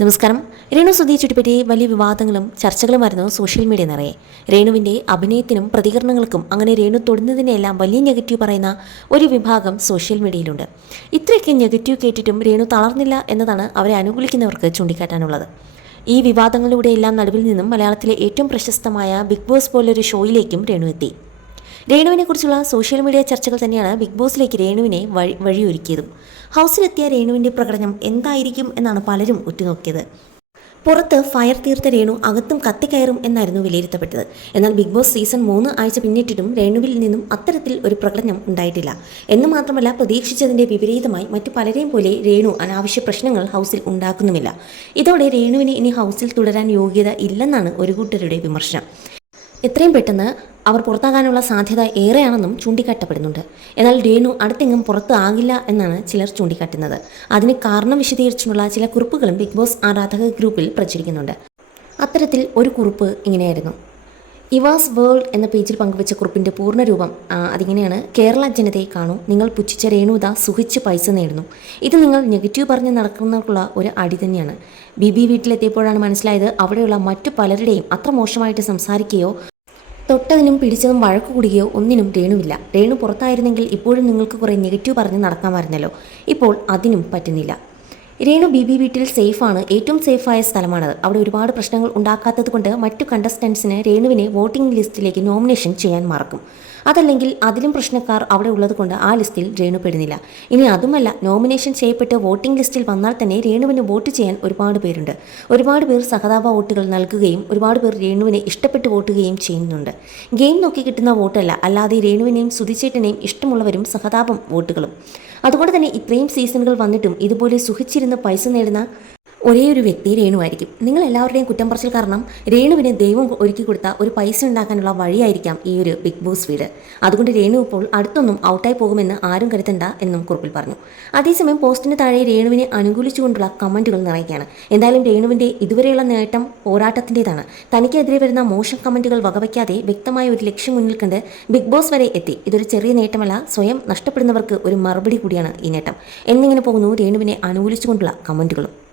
നമസ്കാരം. രേണു സുധി ചുറ്റിപ്പറ്റി വലിയ വിവാദങ്ങളും ചർച്ചകളുമായിരുന്നു സോഷ്യൽ മീഡിയ നിറയെ. രേണുവിന്റെ അഭിനയത്തിനും പ്രതികരണങ്ങൾക്കും അങ്ങനെ രേണു തൊടുന്നതിനെല്ലാം വലിയ നെഗറ്റീവ് പറയുന്ന ഒരു വിഭാഗം സോഷ്യൽ മീഡിയയിലുണ്ട്. ഇത്രയൊക്കെ നെഗറ്റീവ് കേട്ടിട്ടും രേണു തളർന്നില്ല എന്നതാണ് അവരെ അനുകൂലിക്കുന്നവർക്ക് ചൂണ്ടിക്കാട്ടാനുള്ളത്. ഈ വിവാദങ്ങളിലൂടെയെല്ലാം നടുവിൽ നിന്നും മലയാളത്തിലെ ഏറ്റവും പ്രശസ്തമായ ബിഗ് ബോസ് പോലൊരു ഷോയിലേക്കും രേണു എത്തി. രേണുവിനെ കുറിച്ചുള്ള സോഷ്യൽ മീഡിയ ചർച്ചകൾ തന്നെയാണ് ബിഗ് ബോസിലേക്ക് രേണുവിനെ വഴി വഴിയൊരുക്കിയതും. ഹൗസിലെത്തിയ രേണുവിന്റെ പ്രകടനം എന്തായിരിക്കും എന്നാണ് പലരും ഉറ്റുനോക്കിയത്. പുറത്ത് ഫയർ തീർത്ത രേണു അകത്തും കത്തിക്കയറും എന്നായിരുന്നു വിലയിരുത്തപ്പെട്ടത്. എന്നാൽ ബിഗ് ബോസ് സീസൺ മൂന്ന് ആഴ്ച പിന്നിട്ടിട്ടും രേണുവിൽ നിന്നും അത്തരത്തിൽ ഒരു പ്രകടനം ഉണ്ടായിട്ടില്ല. എന്ന് മാത്രമല്ല പ്രതീക്ഷിച്ചതിന്റെ വിപരീതമായി മറ്റു പലരെയും പോലെ രേണു അനാവശ്യ പ്രശ്നങ്ങൾ ഹൗസിൽ ഉണ്ടാക്കുന്നുമില്ല. ഇതോടെ രേണുവിന് ഇനി ഹൗസിൽ തുടരാൻ യോഗ്യത ഇല്ലെന്നാണ് ഒരു കൂട്ടരുടെ വിമർശനം. എത്രയും പെട്ടെന്ന് അവർ പുറത്താകാനുള്ള സാധ്യത ഏറെയാണെന്നും ചൂണ്ടിക്കാട്ടപ്പെടുന്നുണ്ട്. എന്നാൽ രേണു അടുത്തെങ്ങും പുറത്ത് ആകില്ല എന്നാണ് ചിലർ ചൂണ്ടിക്കാട്ടുന്നത്. അതിന് കാരണം വിശദീകരിച്ചുള്ള ചില കുറിപ്പുകളും ബിഗ് ബോസ് ആരാധക ഗ്രൂപ്പിൽ പ്രചരിക്കുന്നുണ്ട്. അത്തരത്തിൽ ഒരു കുറിപ്പ് ഇങ്ങനെയായിരുന്നു. ഇവാസ് വേൾഡ് എന്ന പേജിൽ പങ്കുവച്ച കുറിപ്പിന്റെ പൂർണരൂപം അതിങ്ങനെയാണ്. കേരള ജനതയെ കാണൂ. നിങ്ങൾ പുച്ഛിച്ച രേണുത സുഖിച്ച് പൈസ നേടുന്നു. ഇത് നിങ്ങൾ നെഗറ്റീവ് പറഞ്ഞ് നടക്കുന്നവർക്കുള്ള ഒരു അടി തന്നെയാണ്. ബിബി വീട്ടിലെത്തിയപ്പോഴാണ് മനസ്സിലായത് അവിടെയുള്ള മറ്റു പലരുടെയും അത്ര മോശമായിട്ട് സംസാരിക്കുകയോ തൊട്ടതിനും പിടിച്ചതും വഴക്കു കൂടുകയോ ഒന്നിനും രേണുവില്ല. രേണു പുറത്തായിരുന്നെങ്കിൽ ഇപ്പോഴും നിങ്ങൾക്ക് കുറേ നെഗറ്റീവ് പറഞ്ഞ് നടക്കാമായിരുന്നല്ലോ. ഇപ്പോൾ അതിനും പറ്റുന്നില്ല. രേണു ബി ബി വീട്ടിൽ സേഫാണ്. ഏറ്റവും സേഫായ സ്ഥലമാണത്. അവിടെ ഒരുപാട് പ്രശ്നങ്ങൾ ഉണ്ടാക്കാത്തത് കൊണ്ട് മറ്റു കണ്ടസ്റ്റൻസിന് രേണുവിനെ വോട്ടിംഗ് ലിസ്റ്റിലേക്ക് നോമിനേഷൻ ചെയ്യാൻ മറക്കും. അതല്ലെങ്കിൽ അതിലും പ്രശ്നക്കാർ അവിടെ ഉള്ളതുകൊണ്ട് ആ ലിസ്റ്റിൽ രേണു പെടുന്നില്ല. ഇനി അതുമല്ല നോമിനേഷൻ ചെയ്യപ്പെട്ട് വോട്ടിംഗ് ലിസ്റ്റിൽ വന്നാൽ തന്നെ രേണുവിന് വോട്ട് ചെയ്യാൻ ഒരുപാട് പേരുണ്ട്. ഒരുപാട് പേർ സഹതാപ വോട്ടുകൾ നൽകുകയും ഒരുപാട് പേർ രേണുവിനെ ഇഷ്ടപ്പെട്ട് വോട്ടുകയും ചെയ്യുന്നുണ്ട്. ഗെയിം നോക്കി കിട്ടുന്ന വോട്ടല്ല അല്ലാതെ രേണുവിനെയും സുധിച്ചേട്ടനെയും ഇഷ്ടമുള്ളവരും സഹതാപം വോട്ടുകളും. അതുകൊണ്ട് തന്നെ ഇത്രയും സീസണുകൾ വന്നിട്ടും ഇതുപോലെ സുഖിച്ചിരുന്ന് പൈസ നേടുന്ന ഒരേ ഒരു വ്യക്തി രേണുവായിരിക്കും. നിങ്ങൾ എല്ലാവരുടെയും കുറ്റം പറച്ചിൽ കാരണം രേണുവിന് ദൈവം ഒരുക്കി കൊടുത്ത ഒരു പൈസ ഉണ്ടാക്കാനുള്ള വഴിയായിരിക്കാം ഈ ഒരു ബിഗ് ബോസ് വീട്. അതുകൊണ്ട് രേണു ഇപ്പോൾ അടുത്തൊന്നും ഔട്ടായി പോകുമെന്ന് ആരും കരുതണ്ട എന്നും കുറിപ്പിൽ പറഞ്ഞു. അതേസമയം പോസ്റ്റിന് താഴെ രേണുവിനെ അനുകൂലിച്ചുകൊണ്ടുള്ള കമന്റുകൾ നിറയുകയാണ് എന്തായാലും രേണുവിന്റെ ഇതുവരെയുള്ള നേട്ടം പോരാട്ടത്തിന്റെതാണ് തനിക്കെതിരെ വരുന്ന മോശം കമന്റുകൾ വകവയ്ക്കാതെ വ്യക്തമായ ഒരു ലക്ഷ്യം മുന്നിൽ കണ്ട് ബിഗ് ബോസ് വരെ എത്തി. ഇതൊരു ചെറിയ നേട്ടമല്ല സ്വയം നഷ്ടപ്പെടുന്നവർക്ക് ഒരു മറുപടി കൂടിയാണ് ഈ നേട്ടം. എന്നിങ്ങനെ പോകുന്നു രേണുവിനെ അനുകൂലിച്ചുകൊണ്ടുള്ള കമന്റുകളും.